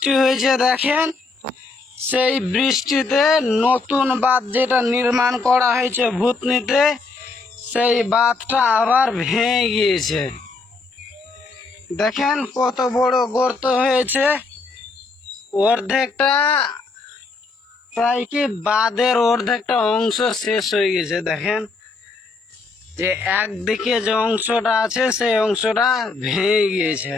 বৃষ্টি হয়েছে দেখেন। সেই বৃষ্টিতে নতুন বাঁধ যেটা নির্মাণ করা হয়েছে ভূতনিতে, সেই বাঁধটা আবার ভেঙে গিয়েছে। দেখেন কত বড় গর্ত হয়েছে। অর্ধেকটা প্রায় কি বাঁধের অর্ধেকটা অংশ শেষ হয়ে গেছে, দেখেন। যে একদিকে যে অংশটা আছে, সেই অংশটা ভেঙে গিয়েছে।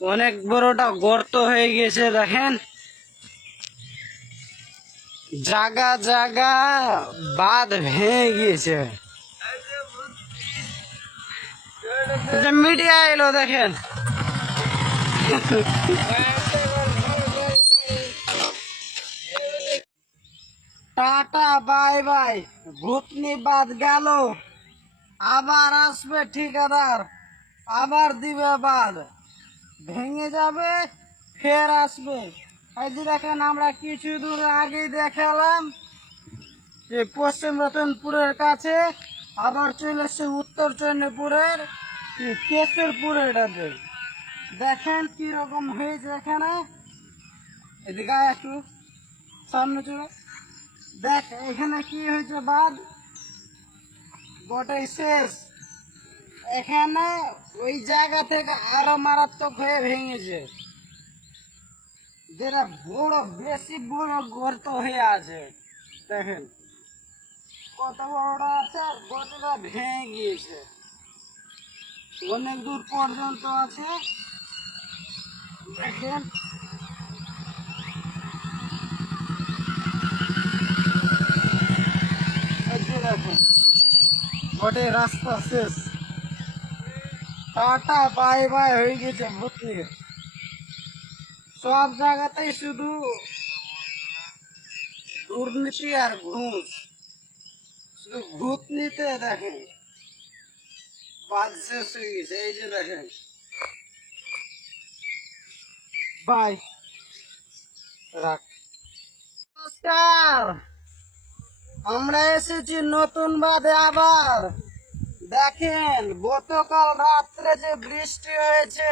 অনেক বড়টা গর্ত হয়ে গেছে, দেখেন। জাগা জাগা বাদ ভেঙে গিয়েছে। মিডিয়া এলো, দেখেন। Tata, bye bye. ভূতনি বাদ গেল। আবার আসবে ঠিকাদার। আবার দিবে বাদ ভেঙে যাবে, ফের আসবে। এই যে দেখেন, আমরা কিছু দূর আগেই দেখালাম যে পশ্চিম রতনপুরের কাছে আবার চলে এসছে উত্তর চন্ডীপুরের এই কেশরপুর এটাতে। দেখেন কীরকম হয়েছে এখানে। এদিকে একটু, সামনে চলে। দেখ, এখানে কি হয়েছে বাদ গোটাই শেষ। এখানে ওই জায়গা থেকে আরও মারাত্মক হয়ে ভেঙেছে। যেটা বড়, বেশি বড় গর্ত হয়ে আছে। দেখেন, কত বড় আছে, গর্তটা ভেঙে গিয়েছে। অনেক দূর পর্যন্ত আছে। দেখুন। গোটে রাস্তা শেষ। টাটা বাই বাই হয়ে গেছে ভূতনি সব জায়গাতেই শুধু দুর্নীতি আর ঘুষ শুধু ভূতনিতে দেখেন বাদ শেষ হয়ে গেছে এই যে দেখেন বাই রাখ নমস্কার আমরা এসেছি নতুন বাদে আবার দেখেন, গতকাল রাত্রে যে বৃষ্টি হয়েছে,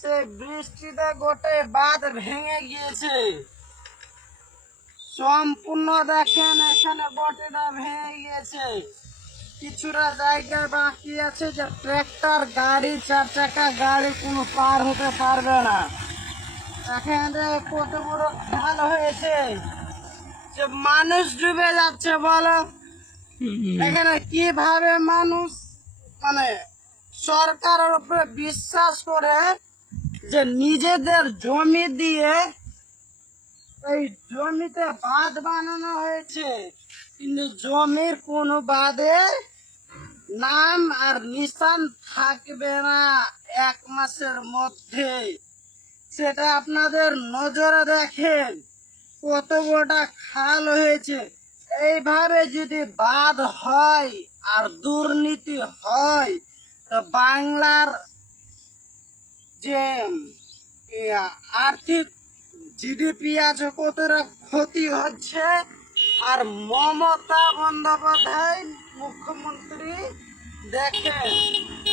সেই বৃষ্টিতে গোটে বাঁধ ভেঙে গিয়েছে। সম্পূর্ণ দেখেন, এখানে গোটেটা ভেঙে গিয়েছে। কিছুটা জায়গায় বাকি আছে যে ট্রাক্টর, গাড়ি, চার চাকা গাড়ি কোনো পার হতে পারবে না। এখানে কত বড় ভালো হয়েছে। যে মানুষ ডুবে যাচ্ছে, বলো। এখানে কীভাবে মানুষ মানে সরকারের উপরে বিশ্বাস করে যে নিজেদের জমি দিয়ে এই জমিতে বাঁধ বানানো হয়েছে, কিন্তু জমির কোনো বাঁধে নাম আর নিশান থাকবে না এক মাসের মধ্যে। সেটা আপনাদের নজরে দেখেন কত বড়টা খাল হয়েছে। এইভাবে যদি বাদ হয় আর দুর্নীতি হয়, তো বাংলার যে আর্থিক জিডিপি আছে কতটা ক্ষতি হচ্ছে? আর মমতা বন্দ্যোপাধ্যায়, মুখ্যমন্ত্রী, দেখেন,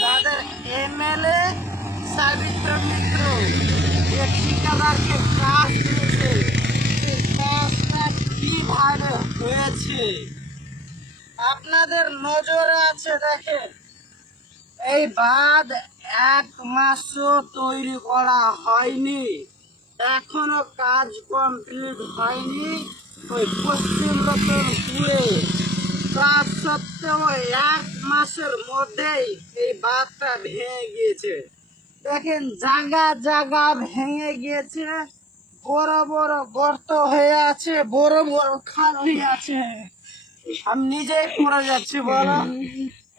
তাদের এমএলএ সাবিত্র মিত্র, যে ঠিকাদারকে কাজ কীভাবে হয়েছে। আপনাদের নজরে আছে, দেখেন। এই বাঁধ এক মাসও তৈরি করা হয়নি। এখনও কাজ কমপ্লিট হয়নি ওই পশ্চিম রতনপুরে তার সত্ত্বেও এক মাসের মধ্যেই এই বাঁধটা ভেঙে গিয়েছে। দেখেন, জায়গা জায়গা ভেঙে গিয়েছে। বড় বড় গর্ত হয়ে আছে, বড় বড় খাল হয়ে আছে। আমি নিজেই পড়ে যাচ্ছি, বলো।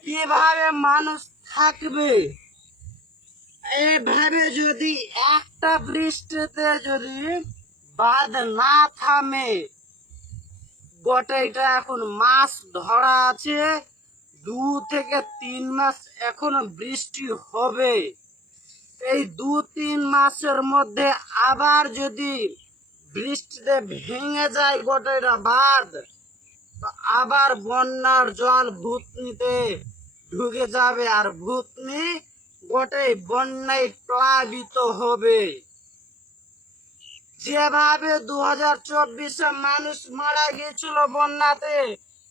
কীভাবে মানুষ থাকবে? এইভাবে যদি একটা বৃষ্টিতে যদি বাদ না থামে গোটাইটা এখন মাছ ধরা আছে। দু থেকে তিন মাস এখনও বৃষ্টি হবে। এই দু তিন মাসের মধ্যে আবার যদি বৃষ্টিতে ভেঙে যায় গোটাইটা তো আবার বন্যার জল ভূতনিতে ঢুকে যাবে আর ভূতনি গোটাই বন্যায় প্লাবিত হবে। যেভাবে দু হাজার চব্বিশে মানুষ মারা গিয়েছিল বন্যাতে,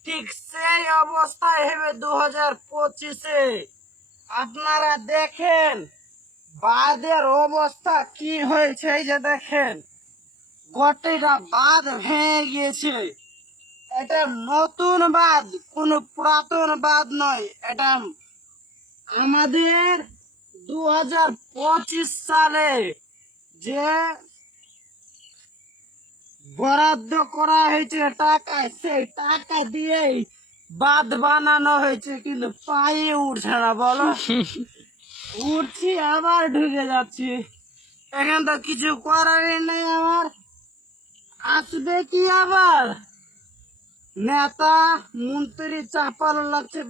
ঠিক সেই অবস্থায় হবে দু হাজার পঁচিশে। আপনারা দেখেন বাঁধের অবস্থা কি হয়েছে এই যে দেখেন? গোটেটা বাঁধ ভেঙে গিয়েছে। এটা নতুন বাঁধ, কোনো পুরাতন বাঁধ নয়। এটা আমাদের দু হাজার পঁচিশ সালে যে বরাদ্দ করা হয়েছে টাকা, সেই টাকা দিয়েই বাঁধ বানানো হয়েছে, কিন্তু পায়ে উঠছে না, বলো। উঠছি, আবার ঢুকে যাচ্ছি। এখন তো কিছু করারই নেই আমার। আসবে কি আবার? নেতা, মন্ত্রী চাপাল লাগছে,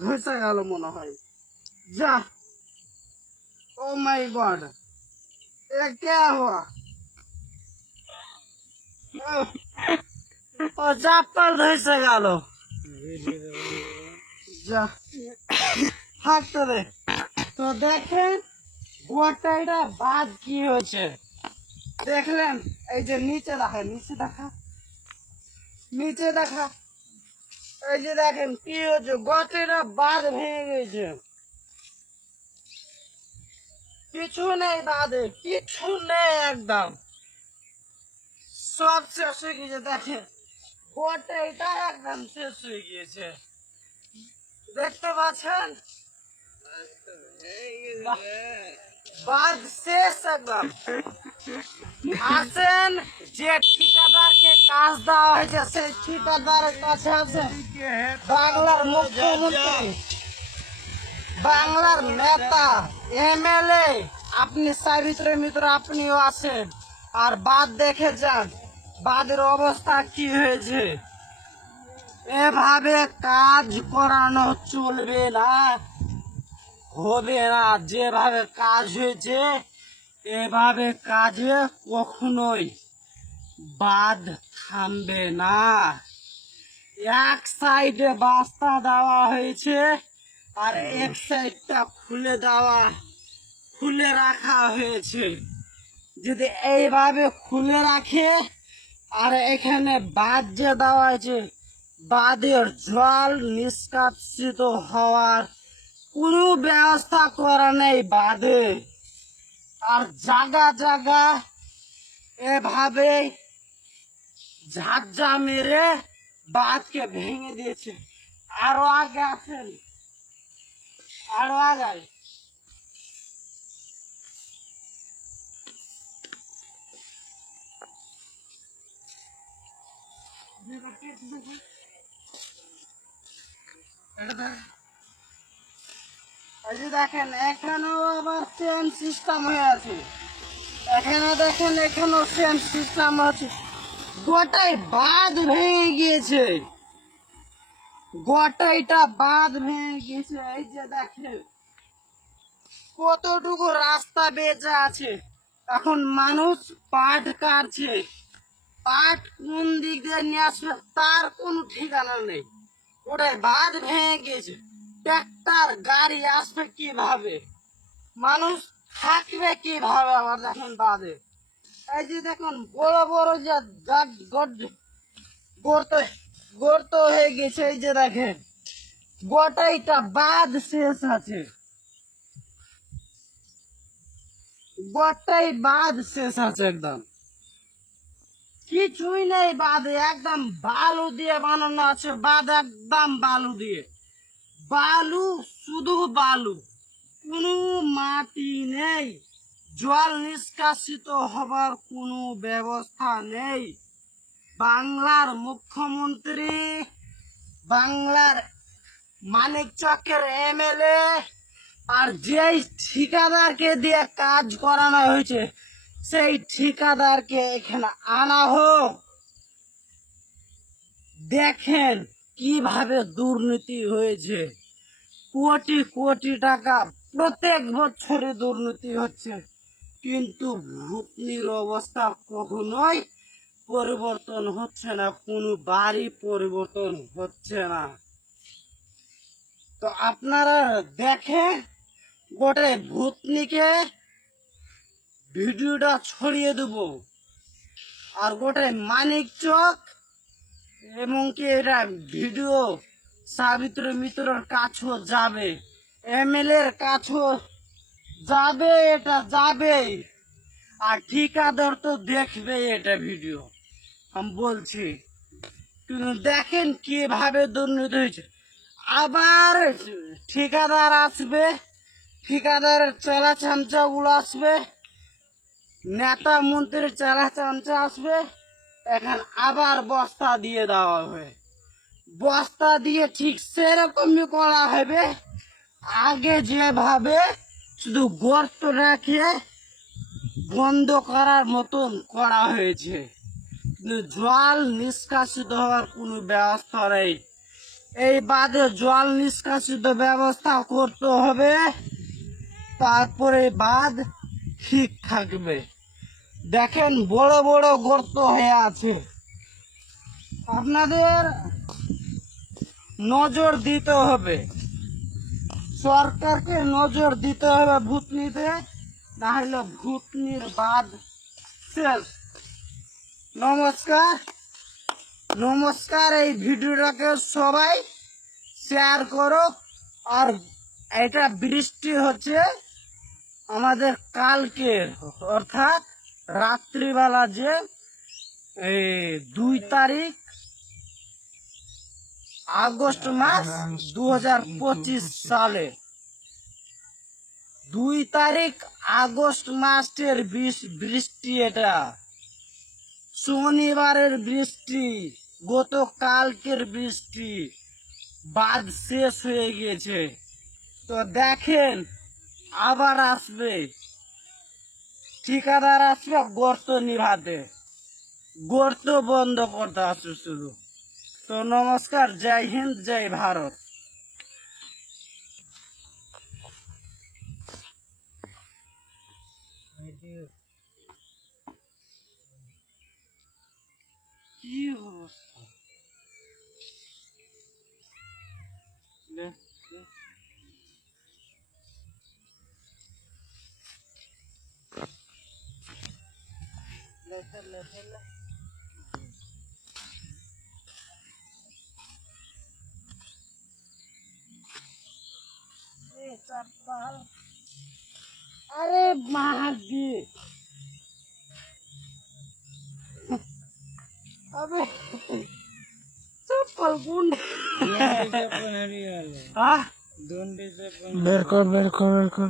ধসে গেল মনে হয়। যা। Oh my god. এটা কে হওয়া ও চাপাল ধসে গেল। যা। থাকতে দে। তো দেখেন, গোটাইটা বাদ কি হয়েছে? দেখলেন, এই যে নিচে দেখা নিচে দেখা নিচে দেখা, এই যে দেখেন কি হয়েছে, গোটাইটা বাদ ভেঙে গেছে। কিছু নেই বাদে, কিছু নেই একদম। সব শেষ হয়ে গেছে, দেখেন, গোটাইটা একদম শেষ হয়ে গিয়েছে দেখতে পাচ্ছেন? বাদ শেষ একদম আসেন যে ঠিকাদারকে কাজ দেওয়া হয়েছে, সেই ঠিকাদারের কাছে আছেন বাংলার মুখ্যমন্ত্রী, বাংলার নেতা, এমএলএ, আপনি সাবিত্রী মিত্র, আপনিও আছেন। আর বাদ দেখে যান, বাদের অবস্থা কি হয়েছে। এভাবে কাজ করানো চলবে না। হবে না, যেভাবে কাজ হয়েছে, এভাবে কাজে কখনোই বাদ থামবে না। এক সাইডে বাস্তা দেওয়া হয়েছে আর এক সাইডটা খুলে দেওয়া, খুলে রাখা হয়েছে। যদি এইভাবে খুলে রাখে, আর এখানে বাদ যে দেওয়া হয়েছে, বাদের জল নিষ্কাশিত হওয়ার কোনো ব্যবস্থা করা নেই বাদে। আর জায়গা জায়গা এভাবে ঝাঁঝা মেরে বাঁধকে ভেঙে দিয়েছে। আরও আগে আছেন। আরও আগে এটা দেখেন, এখানেও আবার চেন সিস্টেম হয়ে আছে। এখানে দেখেন, এখানেও চেন সিস্টেম আছে। গোটাই বাঁধ ভেঙে গিয়েছে। গোটাইটা বাঁধ ভেঙে গিয়েছে। এই যে দেখেন, কতটুকু রাস্তা বেঁচে আছে। এখন মানুষ পাট কাটছে। পাট কোন দিক দিয়ে নিয়ে আসবে, তার কোনো ঠিকানা নেই। ওটাই বাঁধ ভেঙে গিয়েছে। ট্রাক্টর গাড়ি আসবে কীভাবে? মানুষ থাকবে কীভাবে আবার দেখেন বাঁধে এই যে দেখুন, বড় বড় যে গর্ত গর্ত হয়ে গেছে, এই যে দেখেন। গোটাইটা বাঁধ শেষ আছে। গোটাই বাঁধ শেষ আছে একদম। কিছুই নেই বাঁধে, একদম বালু দিয়ে বানানো আছে, বাঁধ একদম বালু দিয়ে। বালু, শুধু বালু। কোনো মাটি নেই। জল নিষ্কাশিত হবার কোনো ব্যবস্থা নেই। বাংলার মুখ্যমন্ত্রী, বাংলার মানিক চকের এমএলএ আর যেই ঠিকাদারকে দিয়ে কাজ করানো হয়েছে, সেই ঠিকাদারকে এখানে আনা হোক। দেখেন কীভাবে দুর্নীতি হয়েছে। কোটি কোটি টাকা। প্রত্যেক বছরে দুর্নীতি হচ্ছে। কিন্তু ভূতনির অবস্থা কখনোই পরিবর্তন হচ্ছে না, কোনো বাড়ি পরিবর্তন হচ্ছে না। তো আপনারা দেখে গোটে ভূতনিকে ভিডিওটা ছড়িয়ে দেব। আর গোটে মানিক চক এবং কি এটা ভিডিও সাবিত্র মিত্রর কাছেও যাবে। এমএলএ এর কাছেও যাবে, এটা যাবে। আর ঠিকাদার তো দেখবে এটা ভিডিও। আমি বলছি, কিন্তু দেখেন কীভাবে দুর্নীতি হয়েছে। আবার ঠিকাদার আসবে, ঠিকাদারের চেলা চামচাগুলো আসবে, নেতা মন্ত্রীর চেলা চামচা আসবে, এখন আবার বস্তা দিয়ে দেওয়া হবে। বস্তা দিয়ে ঠিক সেরকমই করা হবে। আগে যেভাবে শুধু গর্ত রেখে বন্ধ করার মতন করা হয়েছে। কিন্তু জল নিষ্কাশিত হওয়ার কোনো ব্যবস্থা নেই। এই বাদে জল নিষ্কাশিত ব্যবস্থা করতে হবে। তারপরে বাদ ঠিক থাকবে। দেখেন বড় বড় গর্ত হয়ে আছে। আপনাদের নজর দিতে হবে। সরকারকে নজর দিতে হবে ভূতনিতে না হলে ভূতনির বাদ শেষ নমস্কার। নমস্কার, এই ভিডিওটাকে সবাই শেয়ার করো। আর এটা বৃষ্টি হচ্ছে আমাদের কালকের, অর্থাৎ রাত্রিবেলা যে, এই দুই তারিখ আগস্ট মাস দু সালে। দুই তারিখ আগস্ট মাসের বৃষ- বৃষ্টি এটা। শনিবারের বৃষ্টি, গতকালকের বৃষ্টি, বাদ শেষ হয়ে গিয়েছে তো দেখেন, আবার আসবে। ঠিকাদার আসবে, গর্ত নিভাতে। গর্ত বন্ধ করতে আসবে শুধু। তো নমস্কার জয় হিন্দ জয় ভারত। কি। লেখা, লেখা, বের কর বের কর বের কর।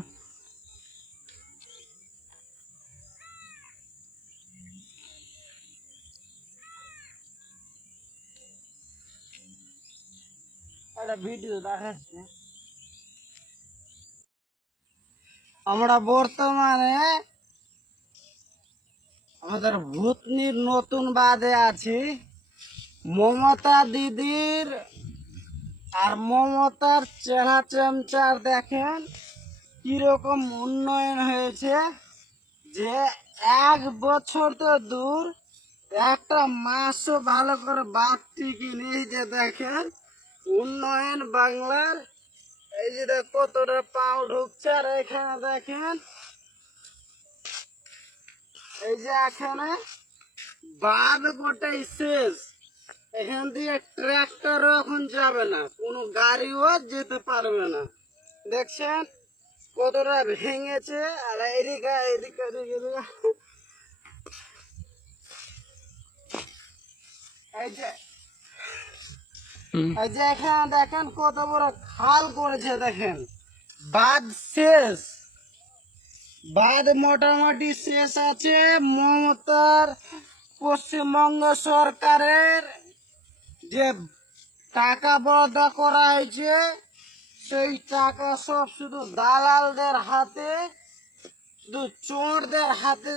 আমরা বর্তমানে আমাদের ভূতনির নতুন বাদে আছি। মমতা দিদির আর মমতার চেহারা চেমচার দেখেন কীরকম উন্নয়ন হয়েছে যে এক বছর তো দূর, একটা মাসও ভালো করে টিকিনি এই যে দেখেন উন্নয়ন বাংলার, এই যে কতটা পাও ঢুকছে আর এখানে দেখেন, এই যে এখানে বাদ গোটাই শেষ। এখান দিয়ে ট্রাক্টরও এখন যাবে না। কোনো গাড়িও যেতে পারবে না। দেখছেন? কতটা ভেঙেছে আর এদিকে এদিকে এদিকে এদিকে। এই যে এই যে এখানে দেখেন কত বড় খাল করেছে দেখেন। বাদ শেষ। বাদ মোটামুটি শেষ আছে। মমতার পশ্চিমবঙ্গ সরকারের যে টাকা বরাদ্দ করা হয়েছে, সেই টাকা সব শুধু দালালদের হাতে, শুধু চোরদের হাতে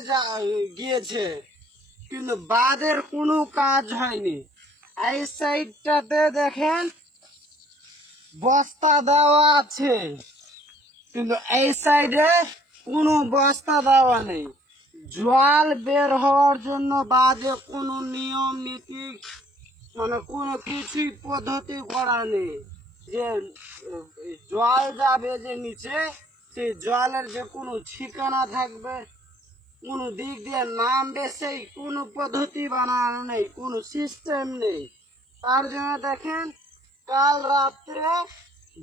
গিয়েছে। কিন্তু বাদের কোনো কাজ হয়নি। এই সাইডটাতে দেখেন, বস্তা দেওয়া আছে। কিন্তু এই সাইডে কোনো বস্তা দেওয়া নেই। জল বের হওয়ার জন্য বাদে কোনো নিয়ম, নীতি মানে কোনো কিছুই পদ্ধতি করা নেই। যে জল যাবে যে নিচে, সেই জলের যে কোনো ঠিকানা থাকবে, কোনো দিক দিয়ে নামবে, সেই কোনো পদ্ধতি বানানো নেই, কোনো সিস্টেম নেই। তার জন্য দেখেন, কাল রাত্রে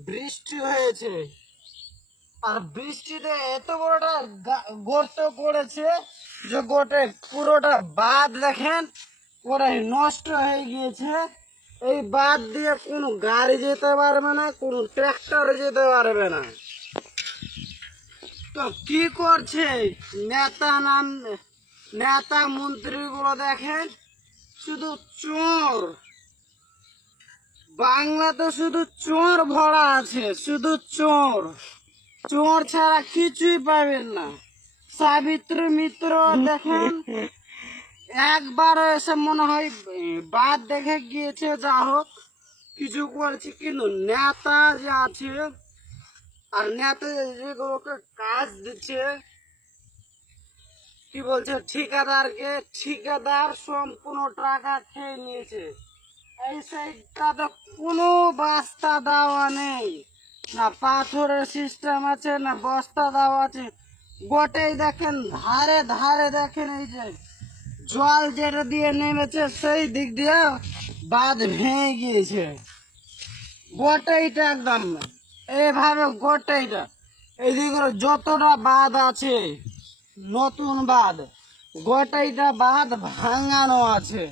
বৃষ্টি হয়েছে। আর বৃষ্টিতে এত বড়টা গর্ত করেছে যে গোটে পুরোটা বাঁধ দেখেন পুরাই নষ্ট হয়ে গিয়েছে। এই বাদ দিয়ে কোনো গাড়ি যেতে পারবে না, কোনো ট্রাক্টর যেতে পারবে না। তো কি করছে? নেতা নাম, নেতা মন্ত্রীগুলো দেখেন, শুধু চোর। বাংলা তো শুধু চোর ভরা আছে, শুধু চোর। চোর ছাড়া কিছুই পাবেন না। সাবিত্রী মিত্র দেখেন একবার এসে মনে হয় বাদ দেখে গিয়েছে, যা হোক, কিছু করেছে কিন্তু নেতা যে আছে, আর নেতা যেগুলোকে কাজ দিচ্ছে, কি বলছে, ঠিকাদারকে, ঠিকাদার সম্পূর্ণ টাকা খেয়ে নিয়েছে। এই সাইডটা তো কোনো বাস্তা দেওয়া নেই। না পাথরের সিস্টেম আছে, না বস্তা দেওয়া আছে। গোটেই দেখেন, ধারে ধারে দেখেন এই যে। জল যেটা দিয়ে নেমেছে, সেই দিক দিয়ে বাঁধ ভেঙে গিয়েছে। গোটাইটা একদম এইভাবে গোটাইটা। এইদিকে যতটা বাঁধ আছে, নতুন বাঁধ, গোটাইটা বাঁধ ভাঙানো আছে।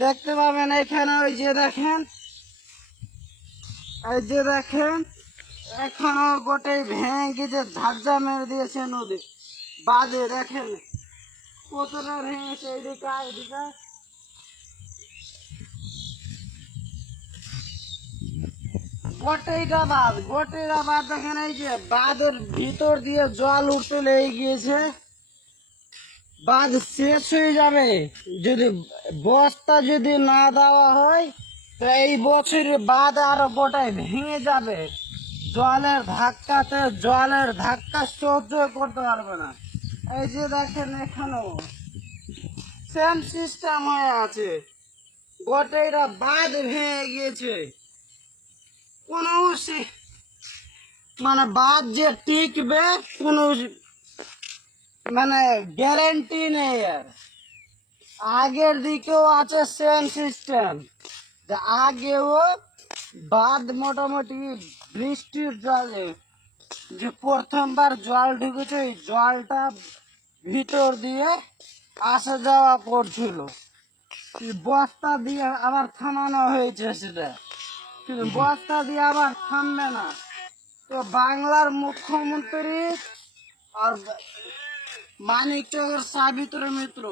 দেখতে পাবেন এখানে ওই যে দেখেন, এই যে দেখেন, এখনও গোটাই ভেঙে গেছে ঝাঁঝা মেরে দিয়েছে নদী। বাঁধে দেখেন। ভিতর দিয়ে জল উঠতে লেগে গিয়েছে। বাঁধ শেষ হয়ে যাবে। যদি বস্তা যদি না দেওয়া হয়, তো এই বছরের বাঁধ আরও গোটাই ভেঙে যাবে। জলের ধাক্কাতে, জলের ধাক্কা সহ্য করতে পারবে না। এই যে দেখেন এখানেও সেম সিস্টেম হয়ে আছে। গোটাইটা বাঁধ ভেঙে গিয়েছে। কোনো মানে বাদ যে টিকবে, কোনো মানে গ্যারেন্টি নেই আর। আগের দিকেও আছে সেম সিস্টেম আগেও বাদ মোটামুটি বৃষ্টির জলে যে প্রথমবার জল ঢুকেছে ওই জলটা ভিতর দিয়ে আসা যাওয়া করছিল। বস্তা দিয়ে আবার থামানো হয়েছে সেটা। কিন্তু বস্তা দিয়ে আবার থামবে না। তো বাংলার মুখ্যমন্ত্রী আর মানিক চকের সাবিত্রী মিত্র,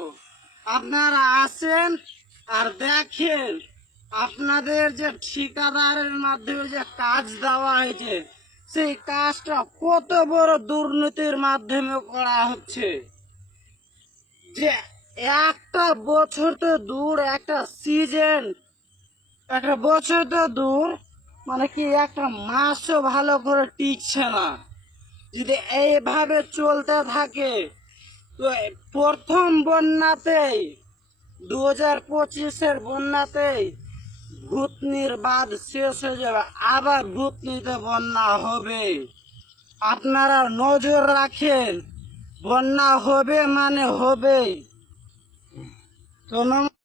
আপনারা আসেন আর দেখেন, আপনাদের যে ঠিকাদারের মাধ্যমে যে কাজ দেওয়া হয়েছে সেই কাজটা কত বড় দুর্নীতির মাধ্যমে করা হচ্ছে। যে একটা বছর তো দূর, একটা সিজন একটা বছর তো দূর মানে কি একটা মাসও ভালো করে টিকছে না। যদি এইভাবে চলতে থাকে, তো প্রথম বন্যাতেই, দু হাজার পঁচিশের বন্যাতেই ভূতনির বাদ শেষ হয়ে যাবে। আবার ভূতনিতে বন্যা হবে। আপনারা নজর রাখেন, বন্যা হবে মানে হবে। তো